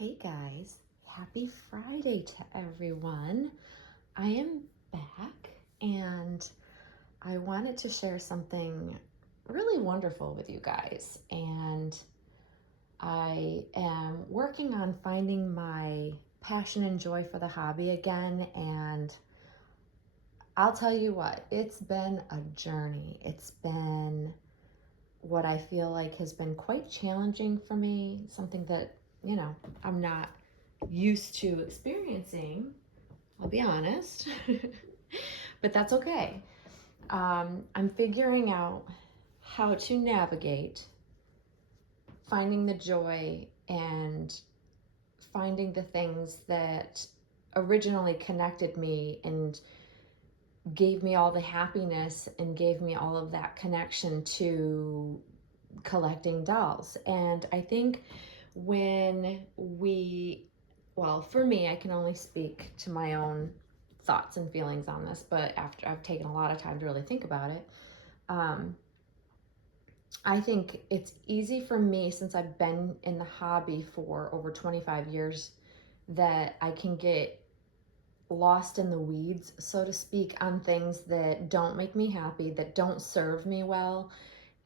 Hey guys, happy Friday to everyone. I am back and I wanted to share something really wonderful with you guys. And I am working on finding my passion and joy for the hobby again. And I'll tell you what, it's been a journey. It's been what I feel like has been quite challenging for me, something that, I'm not used to experiencing, I'll be honest, but that's okay. I'm figuring out how to navigate finding the joy and finding the things that originally connected me and gave me all the happiness and gave me all of that connection to collecting dolls. And I think when well, for me, I can only speak to my own thoughts and feelings on this, but after I've taken a lot of time to really think about it, I think it's easy for me, since I've been in the hobby for over 25 years, that I can get lost in the weeds, so to speak, on things that don't make me happy, that don't serve me well.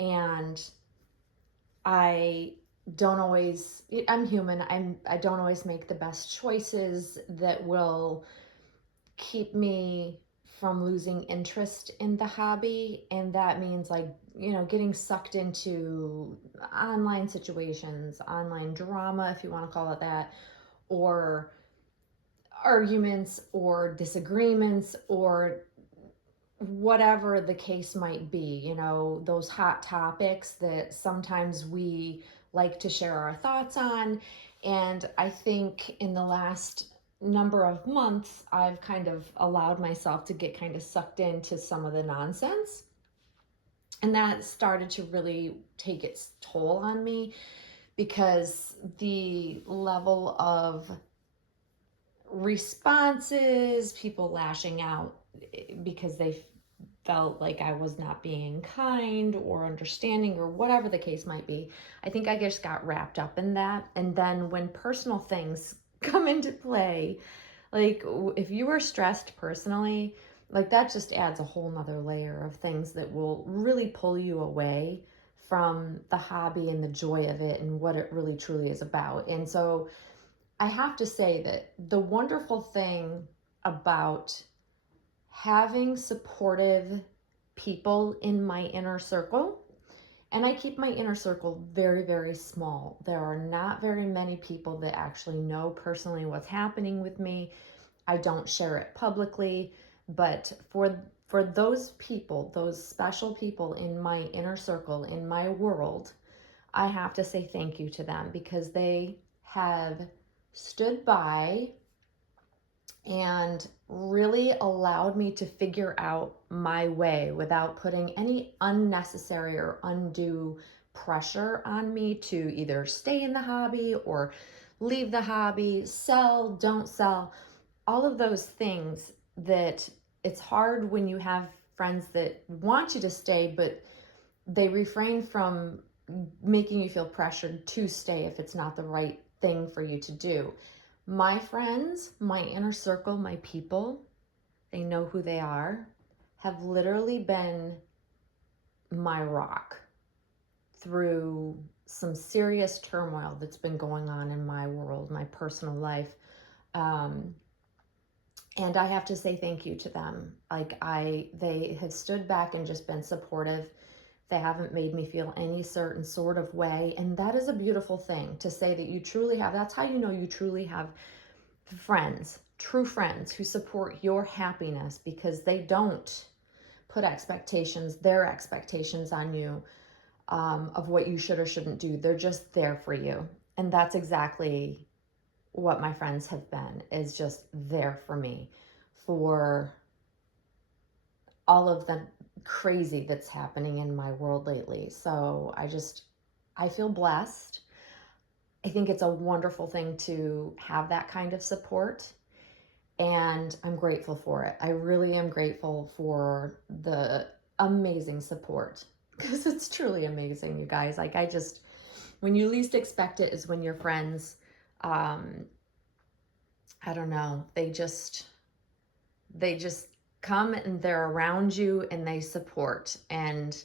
And I don't always, I'm human. I don't always make the best choices that will keep me from losing interest in the hobby. And that means, like, getting sucked into online situations, online drama, if you want to call it that, or arguments or disagreements or whatever the case might be, those hot topics that sometimes we like to share our thoughts on. And I think in the last number of months, I've kind of allowed myself to get kind of sucked into some of the nonsense. And that started to really take its toll on me, because the level of responses, people lashing out because they felt like I was not being kind or understanding or whatever the case might be. I think I just got wrapped up in that. And then when personal things come into play, like if you are stressed personally, like that just adds a whole nother layer of things that will really pull you away from the hobby and the joy of it and what it really truly is about. And so I have to say that the wonderful thing about having supportive people in my inner circle, and I keep my inner circle very, very small. There are not very many people that actually know personally what's happening with me. I don't share it publicly, but for those people, those special people in my inner circle, in my world, I have to say thank you to them, because they have stood by and really allowed me to figure out my way without putting any unnecessary or undue pressure on me to either stay in the hobby or leave the hobby, sell, don't sell, all of those things that it's hard when you have friends that want you to stay, but they refrain from making you feel pressured to stay if it's not the right thing for you to do. My friends, my inner circle, my people, they know who they are, have literally been my rock through some serious turmoil that's been going on in my world, my personal life. And I have to say thank you to them. They have stood back and just been supportive. They haven't made me feel any certain sort of way. And that is a beautiful thing to say, that you truly have. That's how you know you truly have friends, true friends who support your happiness, because they don't put their expectations on you, of what you should or shouldn't do. They're just there for you. And that's exactly what my friends have been, is just there for me for all of the crazy that's happening in my world lately. So I feel blessed. I think it's a wonderful thing to have that kind of support, and I'm grateful for it. I really am grateful for the amazing support, because it's truly amazing, you guys. When you least expect it is when your friends I don't know, they just come and they're around you and they support. And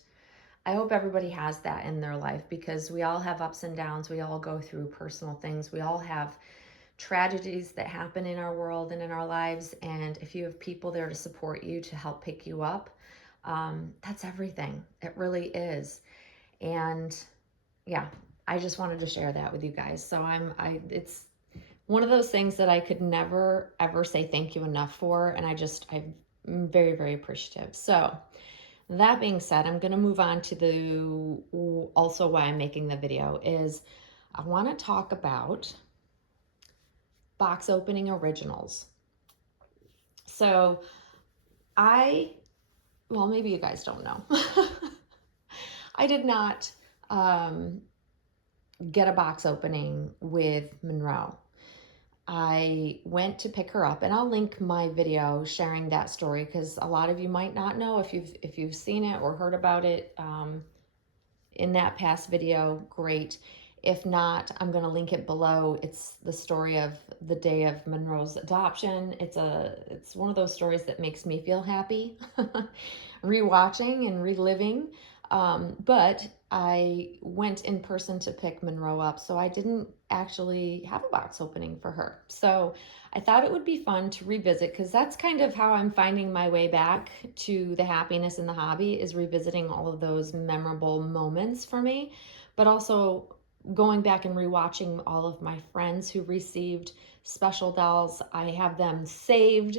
I hope everybody has that in their life, because we all have ups and downs. We all go through personal things. We all have tragedies that happen in our world and in our lives. And if you have people there to support you, to help pick you up, that's everything. It really is. And yeah, I just wanted to share that with you guys. So it's one of those things that I could never ever say thank you enough for. And I'm very, very appreciative. So that being said, I'm going to move on to also why I'm making the video is I want to talk about box opening originals. So well, maybe you guys don't know. I did not get a box opening with Monroe. I went to pick her up, and I'll link my video sharing that story, because a lot of you might not know if you've seen it or heard about it in that past video. Great. If not, I'm going to link it below. It's the story of the day of Monroe's adoption. It's one of those stories that makes me feel happy, rewatching and reliving. But I went in person to pick Monroe up, so I didn't actually have a box opening for her. So I thought it would be fun to revisit, because that's kind of how I'm finding my way back to the happiness in the hobby, is revisiting all of those memorable moments for me, but also going back and rewatching all of my friends who received special dolls. I have them saved,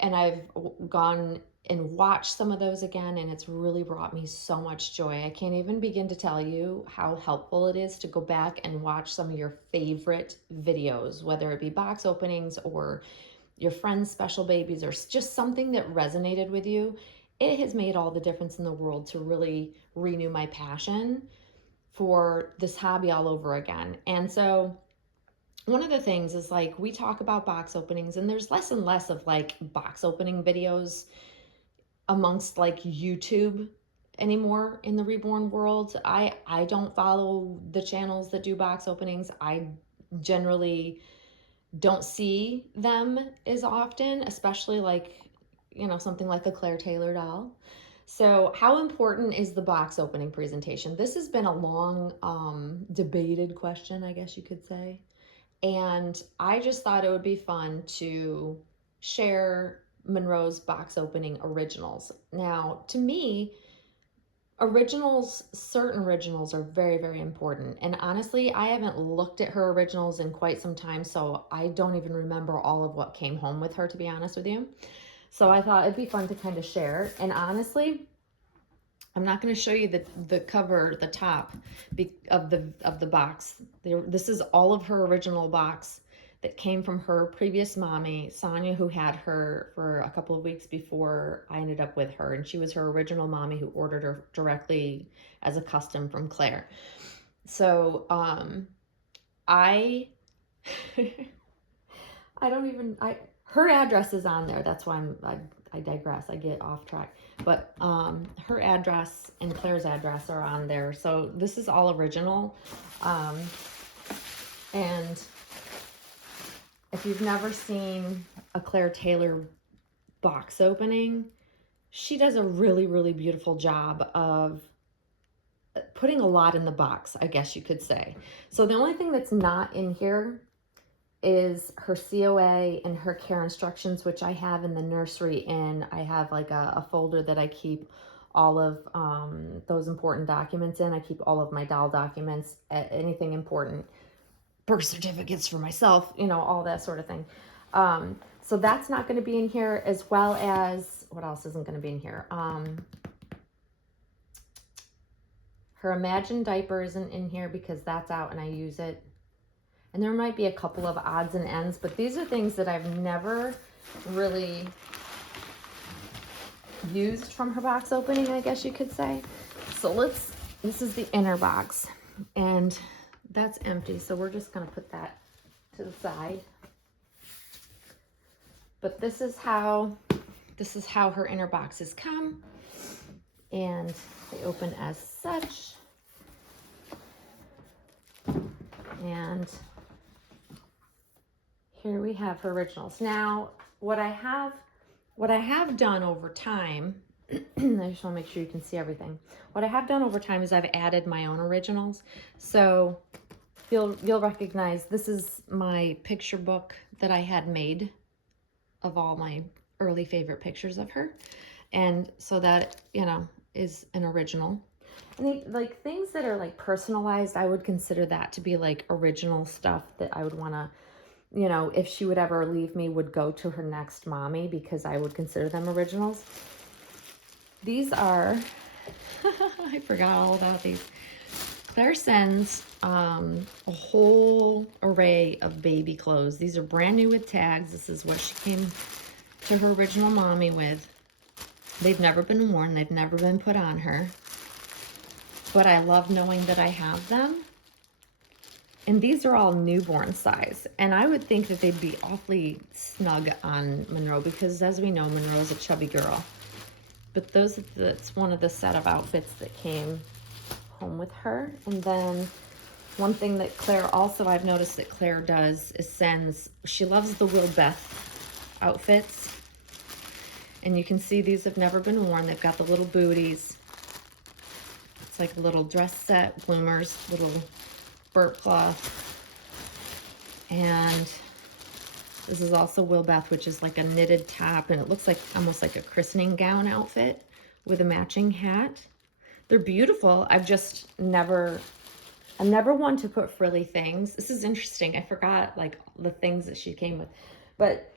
and I've gone and watched some of those again, and it's really brought me so much joy. I can't even begin to tell you how helpful it is to go back and watch some of your favorite videos, whether it be box openings or your friends' special babies, or just something that resonated with you. It has made all the difference in the world to really renew my passion for this hobby all over again. And so one of the things is, like, we talk about box openings, and there's less and less of like box opening videos amongst like YouTube anymore in the reborn world. I don't follow the channels that do box openings. I generally don't see them as often, especially like, something like a Claire Taylor doll. So how important is the box opening presentation? This has been a long debated question, I guess you could say. And I just thought it would be fun to share Monroe's box opening originals. Now, to me, certain originals are very, very important. And honestly, I haven't looked at her originals in quite some time, so I don't even remember all of what came home with her, to be honest with you. So I thought it'd be fun to kind of share. And honestly, I'm not going to show you the cover, the top of the box. This is all of her original box that came from her previous mommy, Sonia, who had her for a couple of weeks before I ended up with her. And she was her original mommy who ordered her directly as a custom from Claire. So her address is on there. That's why I digress. I get off track. But her address and Claire's address are on there. So this is all original. And if you've never seen a Claire Taylor box opening, she does a really, really beautiful job of putting a lot in the box, I guess you could say. So the only thing that's not in here is her COA and her care instructions, which I have in the nursery. And I have like a folder that I keep all of those important documents in. I keep all of my doll documents, anything important, birth certificates for myself, all that sort of thing. So that's not going to be in here, as well as, what else isn't going to be in here? Her Imagine diaper isn't in here because that's out and I use it. And there might be a couple of odds and ends, but these are things that I've never really used from her box opening, I guess you could say. So this is the inner box, and that's empty. So we're just going to put that to the side. But this is how her inner boxes come, and they open as such. And here we have her originals. Now, what I have done over time, I just want to make sure you can see everything. What I have done over time is I've added my own originals. So you'll recognize this is my picture book that I had made of all my early favorite pictures of her. And so that, you know, is an original. And like things that are like personalized, I would consider that to be like original stuff that I would want to, you know, if she would ever leave me, would go to her next mommy, because I would consider them originals. These are, I forgot all about these. Claire sends a whole array of baby clothes. These are brand new with tags. This is what she came to her original mommy with. They've never been worn. They've never been put on her. But I love knowing that I have them. And these are all newborn size. And I would think that they'd be awfully snug on Monroe, because as we know, Monroe's a chubby girl. But that's one of the set of outfits that came home with her. And then one thing that Claire also, I've noticed that Claire does, is she loves the Will Beth outfits. And you can see these have never been worn. They've got the little booties. It's like a little dress set, bloomers, little burp cloth. And this is also Will Beth, which is like a knitted top, and it looks like almost like a christening gown outfit with a matching hat. They're beautiful. I'm never one to put frilly things. This is interesting. I forgot like the things that she came with, but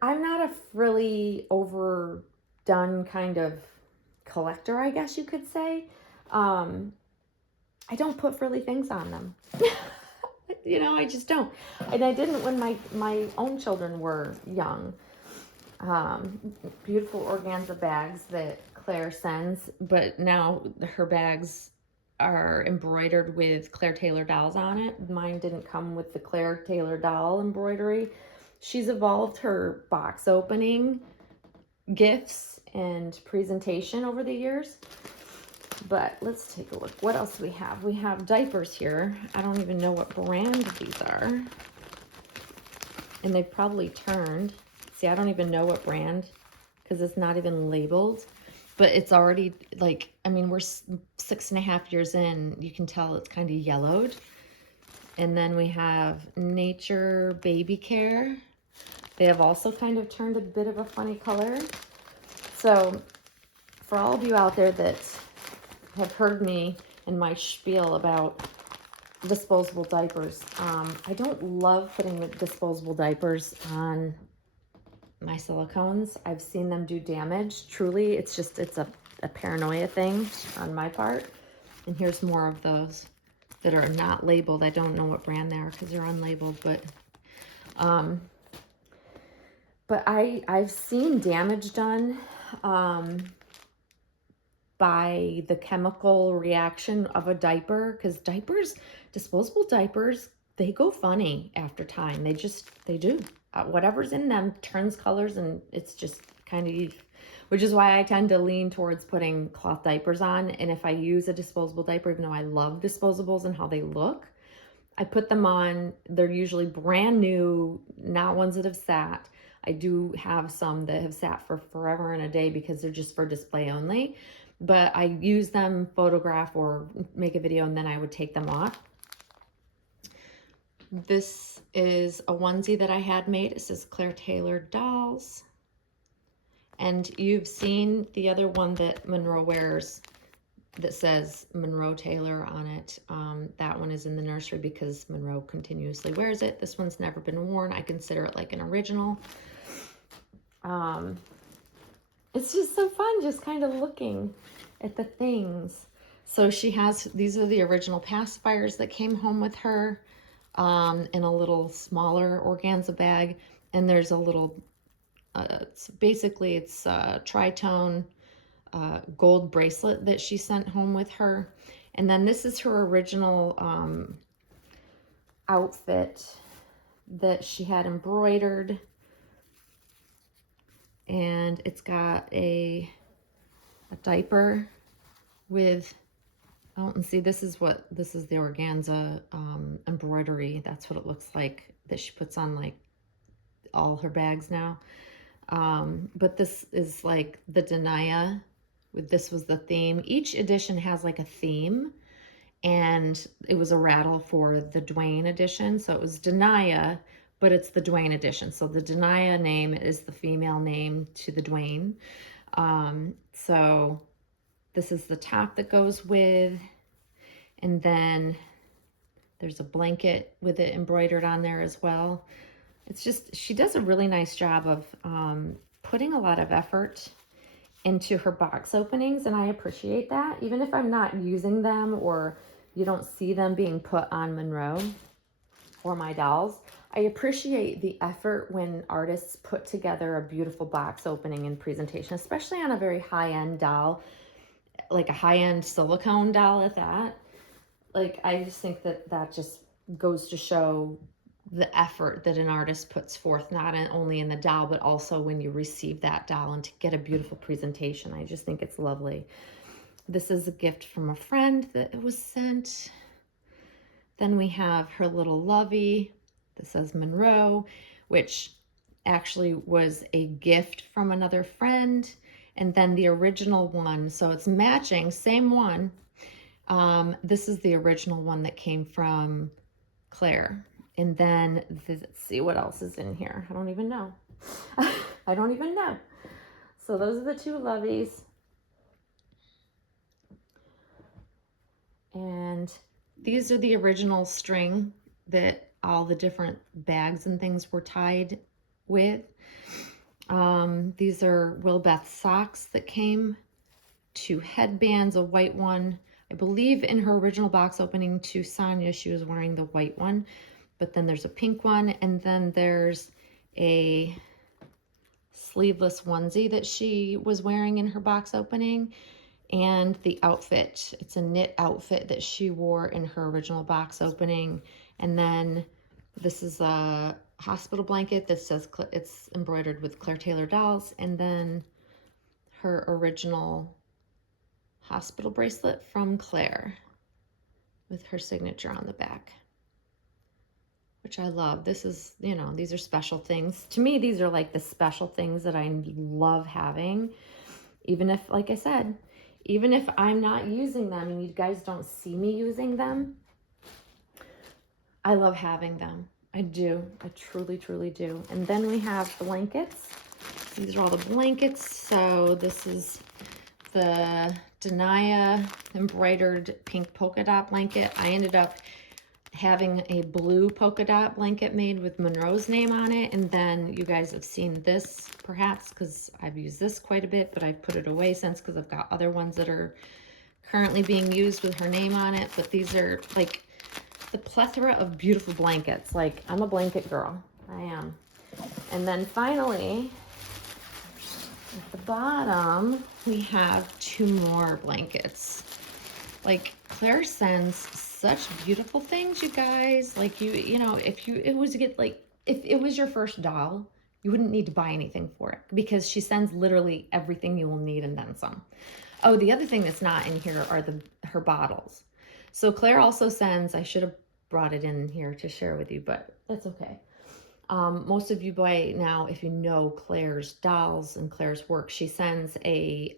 I'm not a frilly, overdone kind of collector, I guess you could say. I don't put frilly things on them. You know, I just don't. And I didn't when my own children were young. Beautiful organza bags that Claire sends, but now her bags are embroidered with Claire Taylor dolls on it. Mine didn't come with the Claire Taylor doll embroidery. She's evolved her box opening, gifts, and presentation over the years. But let's take a look. What else do we have? We have diapers here. I don't even know what brand these are. And they've probably turned. See, I don't even know what brand, because it's not even labeled. But it's already like, I mean, we're 6.5 years in. You can tell it's kind of yellowed. And then we have Nature Baby Care. They have also kind of turned a bit of a funny color. So for all of you out there that have heard me and my spiel about disposable diapers, I don't love putting the disposable diapers on my silicones. I've seen them do damage. Truly, it's a paranoia thing on my part. And here's more of those that are not labeled. I don't know what brand they are because they're unlabeled, but I've seen damage done by the chemical reaction of a diaper, because disposable diapers, they go funny after time. They do. Whatever's in them turns colors, and it's just kind of, which is why I tend to lean towards putting cloth diapers on. And if I use a disposable diaper, even though I love disposables and how they look, I put them on. They're usually brand new, not ones that have sat. I do have some that have sat for forever and a day because they're just for display only. But I use them, photograph, or make a video, and then I would take them off. This is a onesie that I had made. It says Claire Taylor Dolls. And you've seen the other one that Monroe wears that says Monroe Taylor on it. That one is in the nursery because Monroe continuously wears it. This one's never been worn. I consider it like an original. It's just so fun just kind of looking at the things. So she has, these are the original pacifiers that came home with her in a little smaller organza bag. And there's a little, it's tritone gold bracelet that she sent home with her. And then this is her original outfit that she had embroidered. And it's got a diaper with, oh, and see, this is the organza embroidery. That's what it looks like that she puts on like all her bags now. But this is like the Denia. This was the theme. Each edition has like a theme, and it was a rattle for the Dwayne edition. So it was Denia, but it's the Dwayne edition. So the Denia name is the female name to the Dwayne. So this is the top that goes with, and then there's a blanket with it embroidered on there as well. It's just, she does a really nice job of putting a lot of effort into her box openings, and I appreciate that. Even if I'm not using them or you don't see them being put on Monroe or my dolls, I appreciate the effort when artists put together a beautiful box opening and presentation, especially on a very high-end doll, like a high-end silicone doll at that. Like, I just think that that just goes to show the effort that an artist puts forth, not only in the doll, but also when you receive that doll and to get a beautiful presentation. I just think it's lovely. This is a gift from a friend that was sent. Then we have her little lovey that says Monroe, which actually was a gift from another friend. And then the original one, so it's matching, same one. This is the original one that came from Claire. And then, let's see what else is in here. I don't even know. I don't even know. So those are the two loveys. And these are the original string that all the different bags and things were tied with. These are Wilbeth socks that came, 2 headbands, a white one. I believe in her original box opening to Sonia, she was wearing the white one, but then there's a pink one, and then there's a sleeveless onesie that she was wearing in her box opening, and the outfit. It's a knit outfit that she wore in her original box opening. And then this is a hospital blanket that says, it's embroidered with Claire Taylor dolls, and then her original hospital bracelet from Claire with her signature on the back, which I love. This is, you know, these are special things. To me, these are like the special things that I love having. Even if, like I said, even if I'm not using them and you guys don't see me using them, I love having them. I do. I truly, truly do. And then we have blankets. These are all the blankets. So this is the Denia embroidered pink polka dot blanket. I ended up having a blue polka dot blanket made with Monroe's name on it, and then you guys have seen this perhaps because I've used this quite a bit, but I've put it away since because I've got other ones that are currently being used with her name on it. But these are like the plethora of beautiful blankets. Like, I'm a blanket girl. I am. And then finally, at the bottom, we have 2 more blankets. Like, Claire sends such beautiful things, you guys. Like, you know, if it was your first doll, you wouldn't need to buy anything for it because she sends literally everything you will need and then some. Oh, the other thing that's not in here are her bottles. So Claire also sends, I should have brought it in here to share with you, but that's okay. Most of you by now, if you know Claire's dolls and Claire's work, she sends a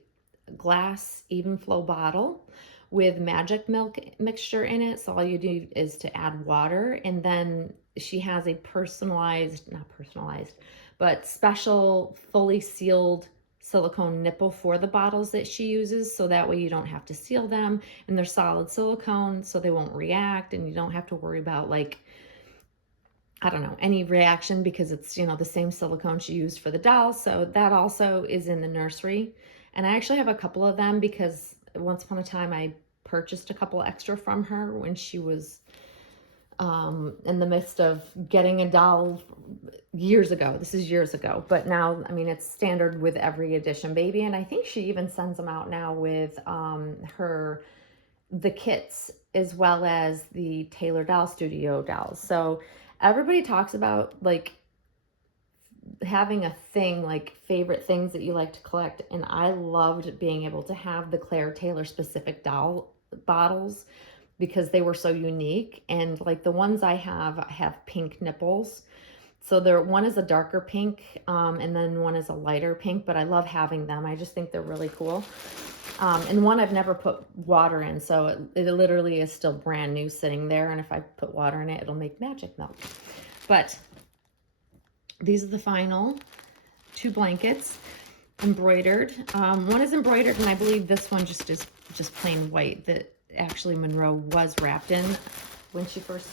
glass even flow bottle with magic milk mixture in it. So all you do is to add water, and then she has a not personalized, but special fully sealed silicone nipple for the bottles that she uses, so that way you don't have to seal them, and they're solid silicone so they won't react, and you don't have to worry about, like, I don't know, any reaction, because it's, you know, the same silicone she used for the dolls. So that also is in the nursery, and I actually have a couple of them because once upon a time I purchased a couple extra from her when she was in the midst of getting a doll years ago. This is years ago, but now, I mean, it's standard with every edition baby, and I think she even sends them out now with the kits as well as the Taylor Doll Studio dolls. So everybody talks about, like, having a thing, like favorite things that you like to collect, and I loved being able to have the Claire Taylor specific doll bottles because they were so unique. And like the ones I have pink nipples, So one is a darker pink, and then one is a lighter pink, but I love having them. I just think they're really cool. And one I've never put water in, so it literally is still brand new sitting there. And if I put water in it, it'll make magic milk. But these are the final 2 blankets, embroidered. One is embroidered, and I believe this one just is just plain white that actually Monroe was wrapped in when she first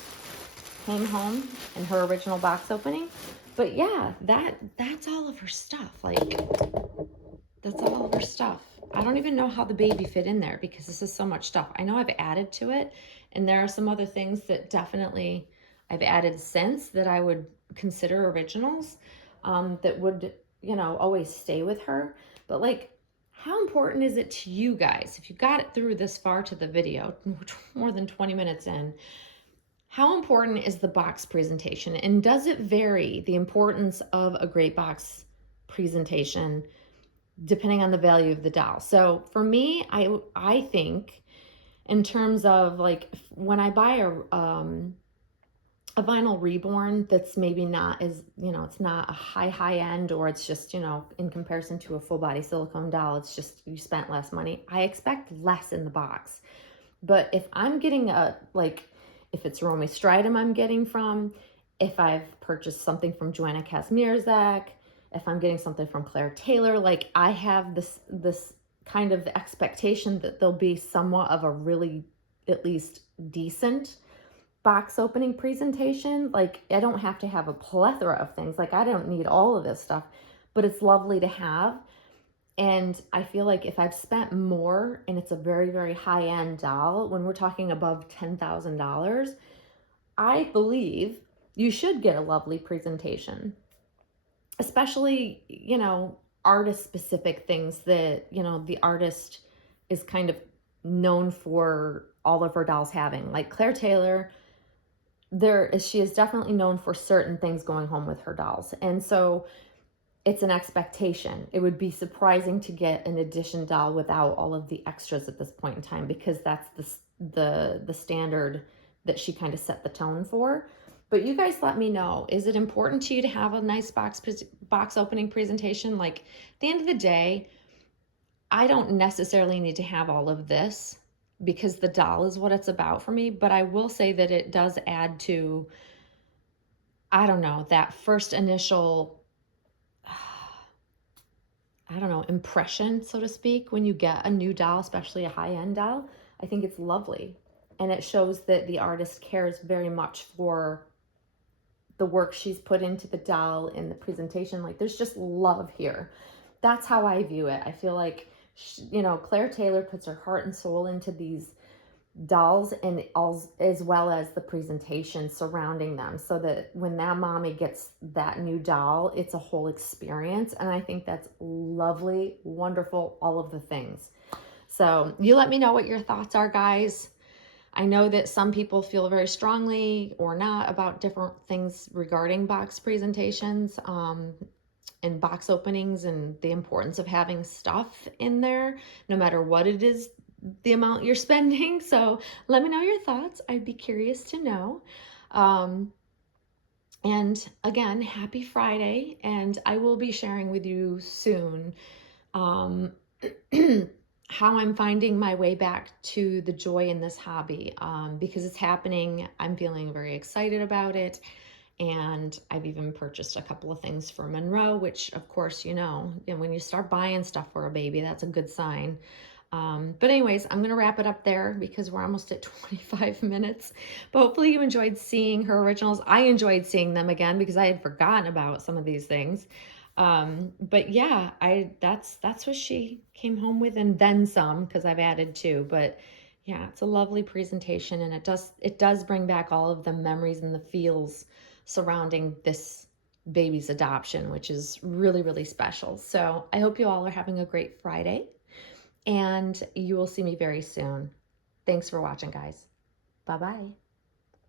came home in her original box opening. But yeah, that's all of her stuff. Like, that's all of her stuff. I don't even know how the baby fit in there because this is so much stuff. I know I've added to it, and there are some other things that definitely I've added since that I would consider originals, that would, you know, always stay with her. But like, how important is it to you guys, if you got it through this far to the video, more than 20 minutes in, how important is the box presentation? And does it vary, the importance of a great box presentation, depending on the value of the doll? So for me, I think in terms of like, when I buy a vinyl reborn that's maybe not as, you know, it's not a high end, or it's just, you know, in comparison to a full body silicone doll, it's just you spent less money, I expect less in the box. But if I'm getting if it's Romy Stridham I'm getting from, if I've purchased something from Joanna Kazmierzak, if I'm getting something from Claire Taylor, like, I have this kind of expectation that there'll be somewhat of a really, at least decent box opening presentation. Like, I don't have to have a plethora of things. Like, I don't need all of this stuff, but it's lovely to have. And I feel like if I've spent more and it's a very, very high-end doll, when we're talking above $10,000, I believe you should get a lovely presentation. Especially, you know, artist-specific things that, you know, the artist is kind of known for all of her dolls having. Like Claire Taylor, she is definitely known for certain things going home with her dolls. And so it's an expectation. It would be surprising to get an edition doll without all of the extras at this point in time, because that's the standard that she kind of set the tone for. But you guys let me know, is it important to you to have a nice box opening presentation? Like, at the end of the day, I don't necessarily need to have all of this because the doll is what it's about for me, but I will say that it does add to, I don't know, that first initial, I don't know, impression, so to speak, when you get a new doll, especially a high-end doll. I think it's lovely. And it shows that the artist cares very much for the work she's put into the doll and the presentation. Like, there's just love here. That's how I view it. I feel like, you know, Claire Taylor puts her heart and soul into these dolls, and as well as the presentation surrounding them, so that when that mommy gets that new doll, it's a whole experience. And I think that's lovely, wonderful, all of the things. So you let me know what your thoughts are, guys. I know that some people feel very strongly or not about different things regarding box presentations, and box openings, and the importance of having stuff in there, no matter what it is, the amount you're spending. So let me know your thoughts. I'd be curious to know. And again, happy Friday. And I will be sharing with you soon how I'm finding my way back to the joy in this hobby, because it's happening. I'm feeling very excited about it. And I've even purchased a couple of things for Monroe, which, of course, you know, when you start buying stuff for a baby, that's a good sign. But anyways, I'm going to wrap it up there because we're almost at 25 minutes. But hopefully you enjoyed seeing her originals. I enjoyed seeing them again because I had forgotten about some of these things. But yeah, that's what she came home with, and then some, because I've added 2. But yeah, it's a lovely presentation, and it does bring back all of the memories and the feels surrounding this baby's adoption, which is really, really special. So I hope you all are having a great Friday, and you will see me very soon. Thanks for watching, guys. Bye-bye.